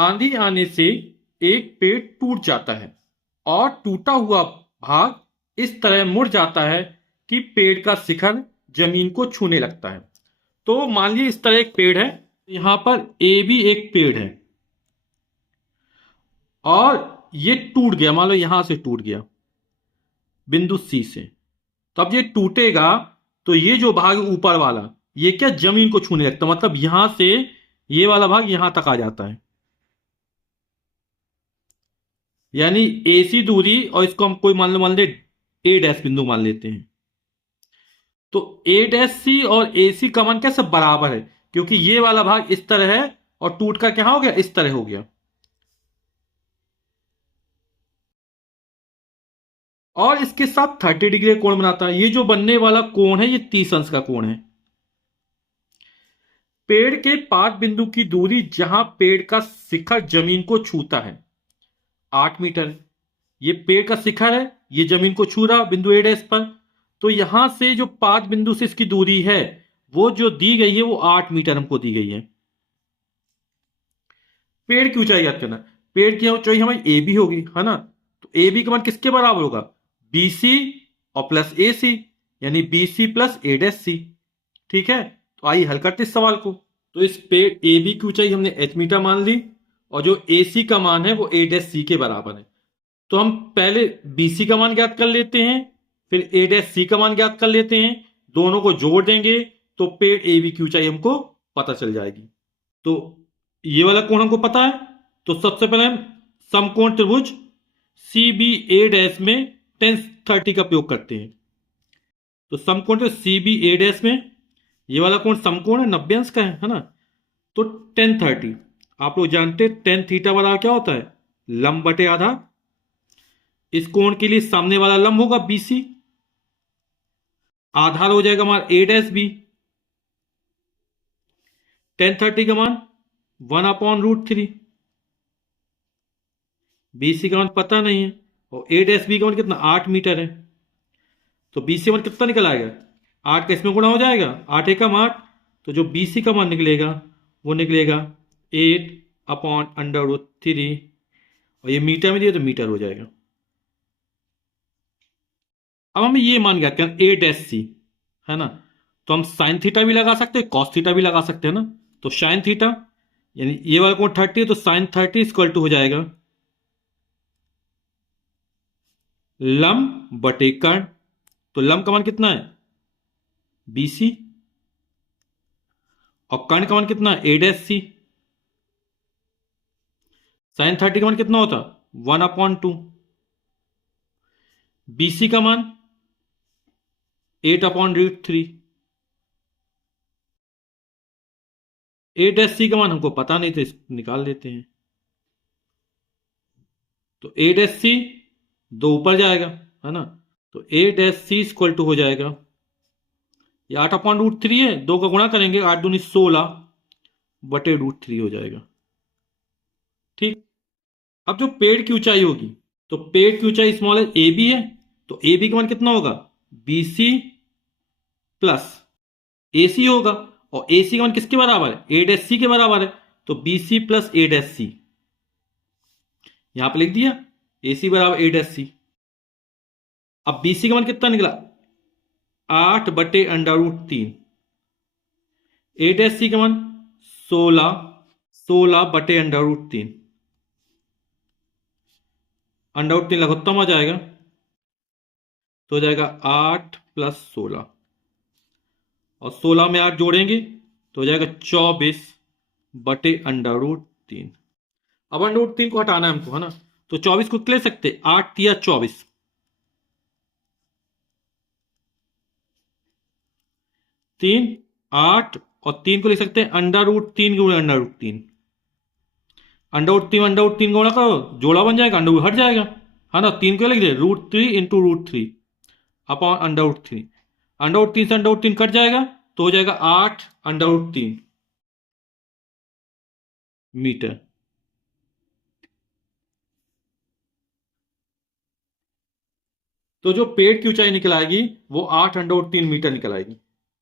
आंधी आने से एक पेड़ टूट जाता है और टूटा हुआ भाग इस तरह मुड़ जाता है कि पेड़ का शिखर जमीन को छूने लगता है। तो मान लीजिए इस तरह एक पेड़ है, यहां पर ए भी एक पेड़ है और ये टूट गया, मान लो यहां से टूट गया बिंदु सी से। तब ये टूटेगा तो ये जो भाग ऊपर वाला ये क्या जमीन को छूने लगता है, मतलब यहां से ये वाला भाग यहां तक आ जाता है। यानी एसी दूरी, और इसको हम कोई मान ले ए डैश बिंदु मान लेते हैं। तो ए डैश सी और ए सी का मान क्या सब बराबर है, क्योंकि ये वाला भाग इस तरह है और टूट का क्या हो गया, इस तरह हो गया। और इसके साथ 30 डिग्री कोण बनाता है। ये जो बनने वाला कोण है ये 30 अंश का कोण है। पेड़ के पाद बिंदु की दूरी जहां पेड़ का शिखर जमीन को छूता है 8 मीटर है। ये पेड़ का शिखर है, ये जमीन को छू रहा बिंदु ए डैश पर। तो यहां से जो पाद बिंदु से इसकी दूरी है वो जो दी गई है वो 8 मीटर हमको दी गई है। पेड़ की ऊंचाई याद करना, पेड़ की ऊंचाई हमारी ए बी होगी, है ना। तो ए बी का मान किसके बराबर होगा, बी सी और प्लस ए सी, यानी बी सी प्लस ए डैश सी। ठीक है, तो आइए हल करते इस सवाल को। तो इस पेड़ ए बी की ऊंचाई हमने एच मीटर मान ली और जो ए सी का मान है वो ए डैश सी के बराबर है। तो हम पहले बी सी का मान ज्ञात कर लेते हैं, फिर ए डैश सी का मान ज्ञात कर लेते हैं, दोनों को जोड़ देंगे तो पेड़ ए बी की ऊंचाई हमको पता चल जाएगी। तो ये वाला कोण हमको पता है, तो सबसे पहले हम समकोण त्रिभुज सी बी ए डैश में टेन 30 का प्रयोग करते हैं। तो समकोण सी बी ए डैश में ये वाला कोण समकोण है, 90 अंश का है ना। तो टेन 30, आप लोग जानते हैं टेन थीटा बराबर क्या होता है, लंब बटे आधा। इस कोण के लिए सामने वाला लंब होगा बीसी, आधार हो जाएगा हमारा ए डैश बी। टेन 30 का मान 1/√3। बीसी का मान पता नहीं है और ए डैश बी का मान कितना 8 मीटर है। तो बीसी का मान कितना निकल आएगा, 8 का इसमें गुणा हो जाएगा, 8 एकम 8। तो जो बीसी का मान निकलेगा वो निकलेगा 8/√3, और ये मीटर में दिया तो मीटर हो जाएगा। अब हमें ये मान ज्ञात करना ए डैश सी, है ना। तो हम साइन थीटा भी लगा सकते हैं, कॉस थीटा भी लगा सकते हैं ना। तो साइन थीटा यानी ये वाला कोण 30 है तो साइन 30 इक्वल टू हो जाएगा लंब बटे कर्ण। तो लंब का मान कितना है बीसी और कर्ण का मान कितना है ए डैश सी। साइन 30 का मान कितना होता 1/2। बीसी का मान 8/√3। ए डैश सी का मान हमको पता नहीं था, इसको निकाल देते हैं। तो ए डैश सी दो ऊपर जाएगा, है ना। तो ए डैश सी इक्वल टू हो जाएगा, ये 8/√3 है, दो का गुणा करेंगे 8 दूनी 16 बटे √3 हो जाएगा। ठीक, अब जो पेड़ की ऊंचाई होगी, तो पेड़ की ऊंचाई स्मॉल है ए बी है, तो ए बी का मान कितना होगा बी सी प्लस ए सी होगा, और ए सी का मान किसके बराबर है ए डैश सी के बराबर है। तो बी सी प्लस ए डैश सी यहां पर लिख दिया, ए सी बराबर ए डैश सी। अब बी सी का मान कितना निकला 8/√3। ए डैश सी का मान 16 बटे √3। √3 लघुत्तम आ जाएगा तो हो जाएगा 8 + 16, और 16 में 8 जोड़ेंगे तो हो जाएगा 24 बटे √3। अब √3 को हटाना है हमको, है ना। तो 24 को ले सकते 8 या 24, 3 8 और 3 को लिख सकते हैं √3 गुणे √3। √3 गुणा करो जोड़ा बन जाएगा, अंडर हट जाएगा, है ना। 3 को लिख दे √3 × √3 अपॉन √3। √3 से √3 कट जाएगा तो हो जाएगा 8/√3 मीटर। तो जो पेड़ की ऊंचाई निकल आएगी वो 8/√3 मीटर निकल आएगी।